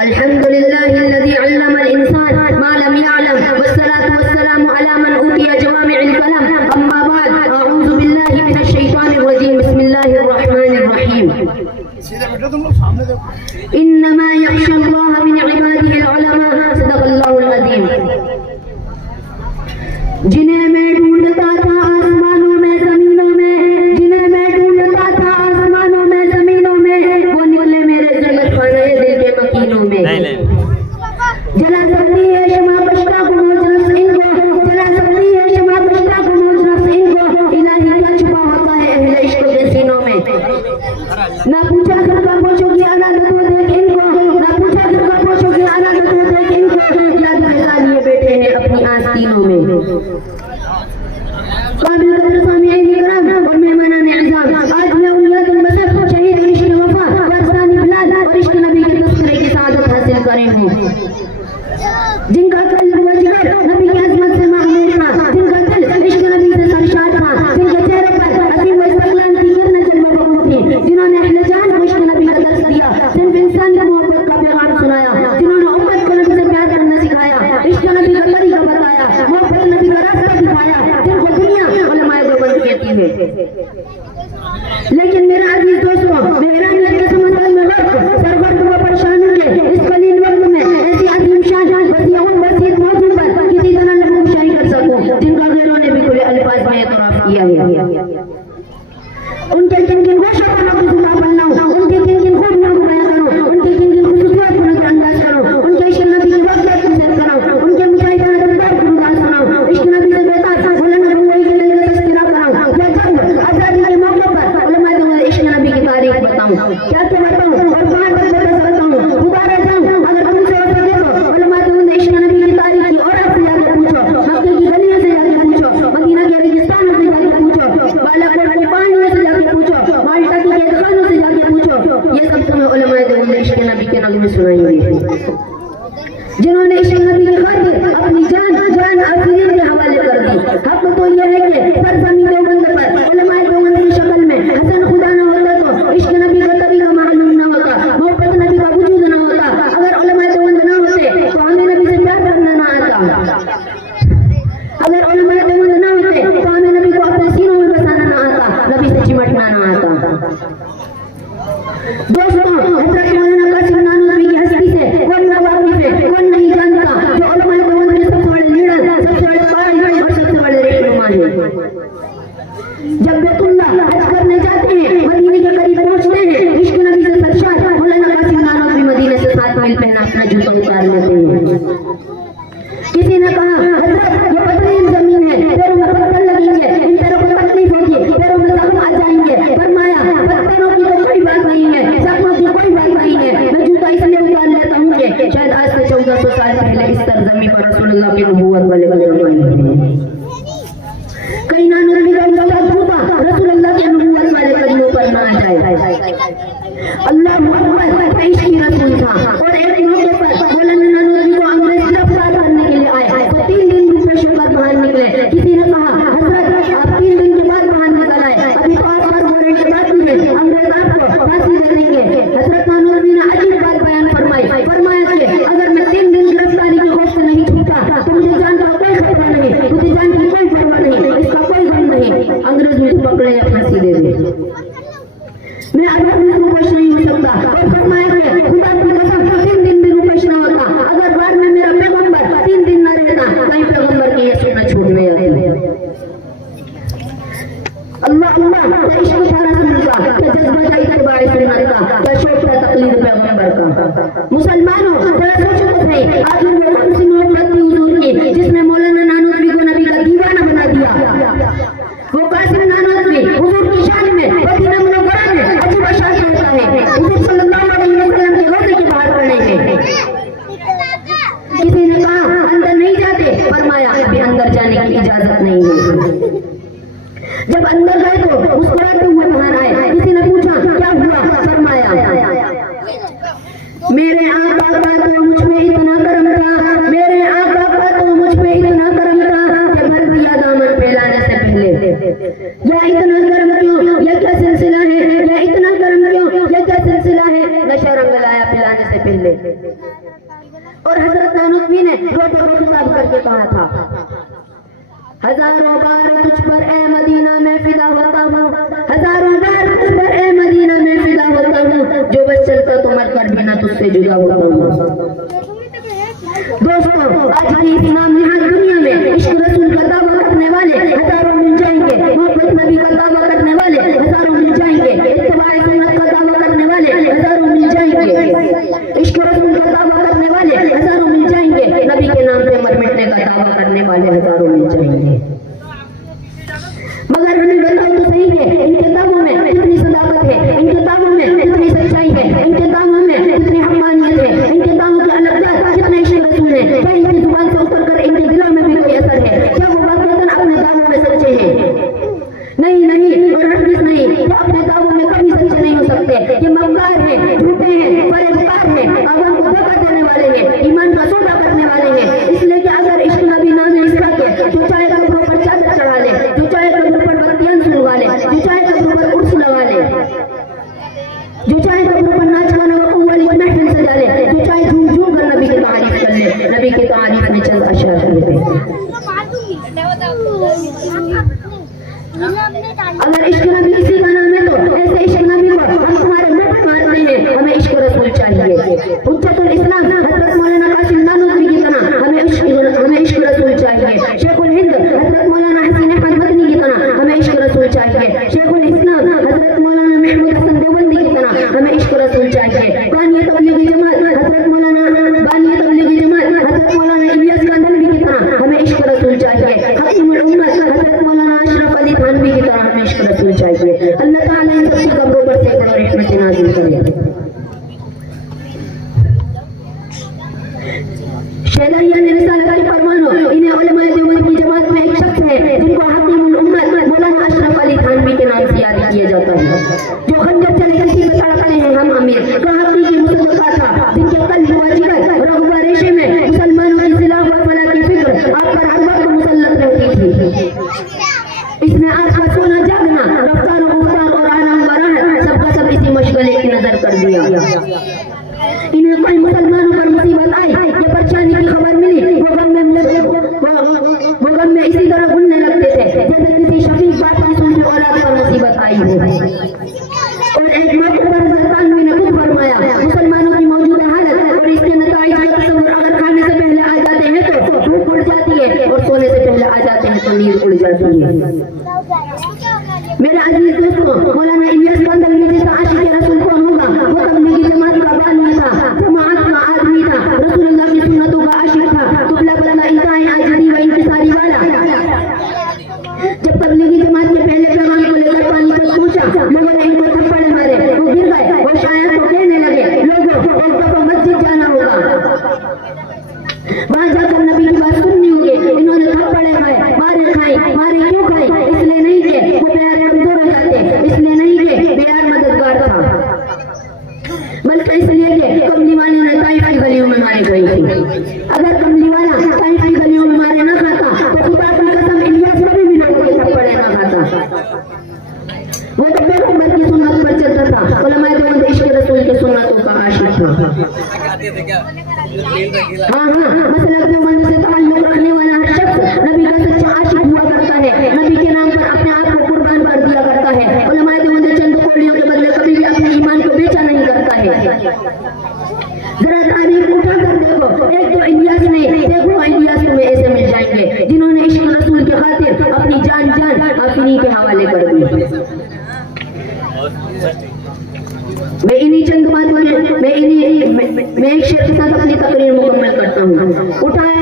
अल्हम्दुलिल्लाहिल्लज़ी अल्लमल इंसान मा लम यअलम वस्सलातु वस्सलामु अला मन ऊतिया जवामिउल कलम अम्मा बाद अऊज़ु बिल्लाहि मिनश शैतानिर रजीम बिस्मिल्लाहिर रहमानिर रहीम इन्नमा यख्शल्लाह मिन इबादिहिल उलमा सदक़ल्लाहुल अज़ीम। जिन्हें मैं ढूंढता था आसमानों में जमीनों में, जिन्हें मैं ढूंढता था आसमानों में जमीनों में, वो निकले मेरे जन्नत खाने दिल के मकीनों में। जला सकती है शमा कश्ता को मौजरस इनको, जला सकती है शमा कश्ता को मौजरस इनको, इलाही का छुपा होता है अहले इश्क के सीनों में। ना पूछा घर का पोछोगी आना तो देख इनको, ना पूछा घर का पोछोगी आना तो देख इनको, याद दिला लिए बैठे हैं अपनी आस्तीनों में। काबिल कदर सामिईन इकराम और मेहमानान इज़ाम, आज मैं उन यादों में सब शहीद इश्क वफा वारसानी बिलाल और इश्क नबी के तस्करे की सादत हासिल करे हूँ, जिनका कल्ब व जिगर नबी की अज़मत से माहमूर था, जिनका दिल इश्क नबी से सरशार था, जिनके चेहरे पर अज़ीम व इस्तक़लाल की किरण जलवा बबूर थी, जिन्होंने अहले जान को इश्क नबी का दर्स दिया, सिर्फ इंसानी मोहब्बत का पैगाम सुनाया, जिन्होंने उम्मत को नबी से प्यार करना सिखाया, इश्क नबी का तरीका बताया, मोहब्बत नबी का रास्ता दिखाया, जिनको दुनिया उलमाए देवबंद कहती है। लेकिन मेरा अजीज दोस्तों, मेहरानियत के समंदर में गर्क सरगर्द व परेशान के इस कलील वक्त में ऐसी अजीम शान वसीउन वसीत मौजू पर किसी तरह नमूशाही कर सकूं, जिनका गैरों ने भी खुले अल्फाज में एतराफ किया है। उनके किन किन गोशों को जुबान बनाऊं, उनके किन किन खूबियों को बयां करूं, उनके किन किन खुसूसियात को नजरअंदाज करूं, उनके इश्क नबी की वक़्त को सेट कराऊं, उनके मुशाहिदाना दरबार को गुजार सुनाऊं, इश्क नबी से बेताब बुलंद रंगोई के दिल का तस्करा कराऊं, या जब आजादी के मौके पर उलमाए दो इश्क नबी की तारीख बताऊं, क्या क्या बताऊं और कहां तक बता सकता हूं, गुजारा जाऊं अगर तुमसे हो सके तो उलमाए दो इश्क नबी की तारीख की और आपसे जाके पूछो, मक्के की गलियों से जाके पूछो, मदीना के रेगिस्तानों से जाके पूछो, बालाकोट की पहाड़ियों से जाके पूछो, माल्टा की कैदखानों से जाके पूछो, ये सब तुम्हें उलमाए दो इश्क नबी के नगमे सुनाएंगे, जिन्होंने इश्क नबी की खातिर अपनी जान आखिरीन के हवाले कर दी। हक तो यह है कि सरजमीन देवबंद पर उलमाए देवबंद की शक्ल में हसन खुदा न होता तो इश्क नबी का तरीका मालूम न होता, मोहब्बत नबी का वजूद न होता, अगर उलमाए देवबंद न होते तो हमें नबी से प्यार करना न आता, अगर उलमाए देवबंद न होते तो हमें नबी को अपने सीनों में बसाना न आता, नबी से चिमटना न आता। दोस्तों, हज़रत मौलाना कासिम नानवी की हस्ती से कौन ना वाकिफ है, कौन नहीं जानता, जो उलमाए देवबंद के सबसे बड़े लीडर, सबसे बड़े कारिन और सबसे बड़े रहनुमा हैं। जब बैतुल्लाह हज करने जाते हैं, मदीने के करीब पहुंचते हैं, इश्क नबी से सरशार मौलाना कासिम नानवी मदीने से 7 मील पहना अपना जूता उतार लेते हैं। किसी ने कहा, हज़रत ये पथरीली जमीन है, पैरों में पत्थर लगेंगे, इन पैरों को तकलीफ होगी, पैरों में जख्म आ जाएंगे। फरमाया, पत्थरों की तो कोई बात नहीं है, जख्मों की कोई बात नहीं है, मैं जूता इसलिए उतार लेता हूँ कि शायद आज से 1400 साल पहले इस सरजमीन पर रसूलुल्लाह की नबूवत वाले कदम आए हैं। कहीं नानवी का जूता रसूलुल्लाह के नबूवत वाले कदमों पर ना आ जाए। अल्लाह अकबर इश्क की रसूल था और एक मौके पर मौलाना नानवी को अंग्रेज गिरफ्तार करने के लिए आए तो 3 दिन पेशे पर बाहर निकले। किसी ने कहा, हजरत आप 3 दिन के बाद बाहर निकल आए, अभी तो 8 बार वारंट के बाद भी अंग्रेज आपको फांसी दे देंगे। हजरत नानवी ने अजीब बात बयान फरमाया कि अगर मैं 3 दिन गिरफ्तारी के खौफ से नहीं छूटा तो मुझे जान का कोई खतरा नहीं, मुझे जान की कोई परवाह नहीं, इसका कोई गम नहीं, अंग्रेज मुझे पकड़े या फांसी दे दे, मैं अगर भी रुपश नहीं हो सकता। और फरमाया कि खुदा की कसम 3 दिन भी रुपश ना होता, अगर बाद में मेरा पैगंबर 3 दिन न रहता, कहीं पैगंबर की ये सुन्नत छूट में आती। अल्लाह अल्लाह इश्क था रसूल का, जज्बा था इत्तिबाए सुन्नत का, शौक था तकलीद पैगंबर का। मुसलमानों, जरा सोचो तो सही, आखिर वो कौन सी मोहब्बत थी हुजूर की जिसने मौलाना नानवी को नबी का दीवाना बना दिया। वो कासिम नानवी हुजूर की शान में मदीना मुनव्वरा में अजीब शान होता है, हुजूर सल्लल्लाहु अलैहि वसल्लम के रोज़े के बाहर खड़े हैं। किसी ने कहा, अंदर नहीं जाते, फरमाया अभी अंदर जाने की इजाजत नहीं है। जब अंदर गए तो मुस्कुराते हुए बाहर आए। किसी ने पूछा, क्या हुआ? फरमाया, मेरे आका का तो मुझ में इतना करम था, मेरे आका का तो मुझ में इतना करम था कि भर दिया दामन फैलाने से पहले। या इतना करम क्यों, यह क्या सिलसिला है, या इतना करम क्यों, यह क्या सिलसिला है, नशा रंग लाया पिलाने से पहले। और हजरत नानुतवी ने रोते को खिताब करके कहा था, हजारों बार तुझ पर ए मदीना में फिदा होता हूँ, हजारों बार तुझ पर ए मदीना में फिदा होता हूँ, जो बस चलता तो मर कर भी ना तुझसे जुदा होता हूँ। दोस्तों, आज की इस्लाम निहाल दुनिया में इश्क रसूल का दावा करने वाले हजारों मिल जाएंगे, मोहब्बत नबी का दावा करने वाले हजारों मिल जाएंगे, इत्तिबाए सुन्नत का दावा करने वाले हजारों मिल जाएंगे, इश्क रसूल का दावा करने वाले हजारों मिल जाएंगे, नबी के नाम पे मर मिटने का दावा करने वाले हजारों मिल जाएंगे। मगर हमें बताओ तो सही है, इन किताबों में कितनी सदाकत है, इन किताबों में कितनी सच्चाई है, इन किताबों में कितनी हक़ानियत है, इन किताबों के अलग कितने इश्क रसूल है, क्या इनकी जुबान से उतर कर इनके दिलों में भी कोई असर है? क्या वो वाक़ईतन अपने दावों में सच्चे हैं? नहीं, और हरगिज़ नहीं, वो अपने दावों में कभी सच्चे नहीं हो सकते। ये मक्कार है, झूठे हैं, फरेबकार है, अवाम को धोखा देने वाले हैं, ईमान का सौदा करने वाले हैं। इसलिए कि अगर इश्क नबी नाम है इसका के, जो चाहे कब्रों पर चादर चढ़ा ले, जो चाहे कब्रों पर बत्तियां सुलगा ले, जो चाहे कब्रों पर उर्स लगा ले, जो चाहे कब्रों पर नाच गाना व कव्वाली की महफिल सजा ले, जो चाहे झूम झूम कर नबी की तारीफ कर ले, नबी की तारीफ में चंद अशआर लिखे। अगर इश्क नबी किसी का नाम है तो ऐसे इश्क नबी को हम तुम्हारे मुंह पर मारते हैं। हमें इश्क रसूल चाहिए। हुज्जतुल इस्लाम हजरत मौलाना कासिम नानूतवी की तरह हमें इश्क रसूल चाहिए। शेखुल हिंद हजरत मौलाना हसीन अहमद मदनी की तरह हमें इश्क रसूल चाहिए। शेखुल इस्लाम हजरत मौलाना महमूद हसन देवबंदी की तरह हमें इश्क रसूल चाहिए। बानिया तबलीगी जमात हजरत मौलाना इलियास कांधलवी की तरह हमें इश्क रसूल चाहिए। हकीमुल उम्मत हजरत मौलाना अशरफ अली थानवी की तरह हमें इश्क रसूल चाहिए। अल्लाह ताला इन सबकी कब्रों पर सैकड़ों रहमतें नाज़िल करे। शहदारिया ने रिसालत के परवानों, इन्हें उलमाए देवबंद की जमात में एक शख्स है जिनको हकीमुल उम्मत मौलाना अशरफ अली थानवी के नाम से याद किया जाता है, जो खंजर चले गलती में तड़पते हैं हम अमीर, जो हकीकी मुसल्लका था, जिनके कल्ब व जिगर रग़बा रेशे में मुसलमानों की सिलाह व फलाह की फिक्र आप पर हर वक्त मुसल्लत रहती थी। इसने आज का सोना जागना, रफ्तार और आराम व राहत सबका सब इसी मशगले की नजर कर दिया। इन्हें कोई मुसलमानों पर मुसीबत आई, ये परेशानी की खबर मिली, वो गम में इसी तरह घुलने लगते थे जैसे किसी शफीक बाप की सुनती औलाद पर मुसीबत आई हो। और एक मौके पर हज़रत थानवी ने खुद फरमाया, मुसलमानों की मौजूदा हालत और इसके नताइज का तस्वुर अगर खाने से पहले आ जाते हैं तो भूख उड़ जाती है, और सोने से पहले आ जाते हैं तो नींद उड़ जाती है। मेरे अजीज दोस्तों, मौलाना इलियास कांधलवी जैसा आशिक रसूल कौन होगा? वो तबलीगी जमात का बानी था, जमात का आदमी था, रसूलुल्लाह की सुन्नतों का आशिक था, दुबला पतला इंतहाई आजिज़ी व इंकिसारी वाला। जब तबलीगी जमात के पहले पैगाम को लेकर पानी तक पहुंचा, लोगों ने इनको थप्पड़ मारे, वो गिर गए और शायर को कहने लगे, लोगों एक दफा मस्जिद जाना होगा, वहां जाकर नबी की बात सुननी होगी। इन्होंने थप्पड़े खाए, मारे क्यों खाई? इसलिए नहीं कि वो प्यार कमजोर हो जाते, इसलिए नहीं कि प्यार मददगार था, बल्कि इसलिए कि कमली वाले ने ताइफ की गलियों में मारी गई थी। अगर कमली वाला ताइफ की गलियों में मारे न खाता तो खुदा की कसम इलियास कभी भी लोगों के थप्पड़े न खाता। वो तो पैगंबर की सुन्नत पर चलता था, उलमाए देवबंद इश्क रसूल की सुन्नतों का आशिक था। हाँ, मसलक देवबंद से ताल्लुक रखने वाला हर शख्स नबी का सच्चा आशिक हुआ करता है, नबी के नाम पर अपने आप को कुर्बान कर दिया करता है। उलमाए देवबंद चंद कौड़ियों के बदले कभी भी अपने ईमान को बेचा नहीं करता है। जरा तारीफ उठा कर देखो, एक तो इलियास ने, देखो इलियास तुम्हें ऐसे मिल जाएंगे जिन्होंने इश्क रसूल की खातिर अपनी जान आफिनी के हवाले कर दी। मैं इन्हीं चंद बातों में मैं एक शेर के साथ अपनी तकरीर मुकम्मल करता हूँ। उठाए